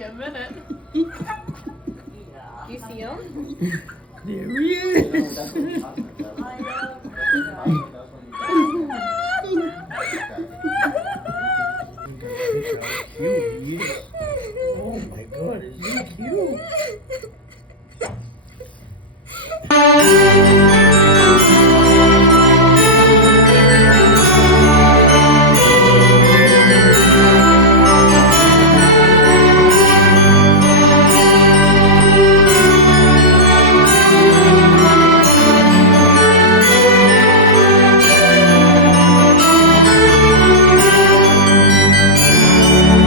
you a minute. You see him? There he is. Cute, yeah. Oh my God, is he cute?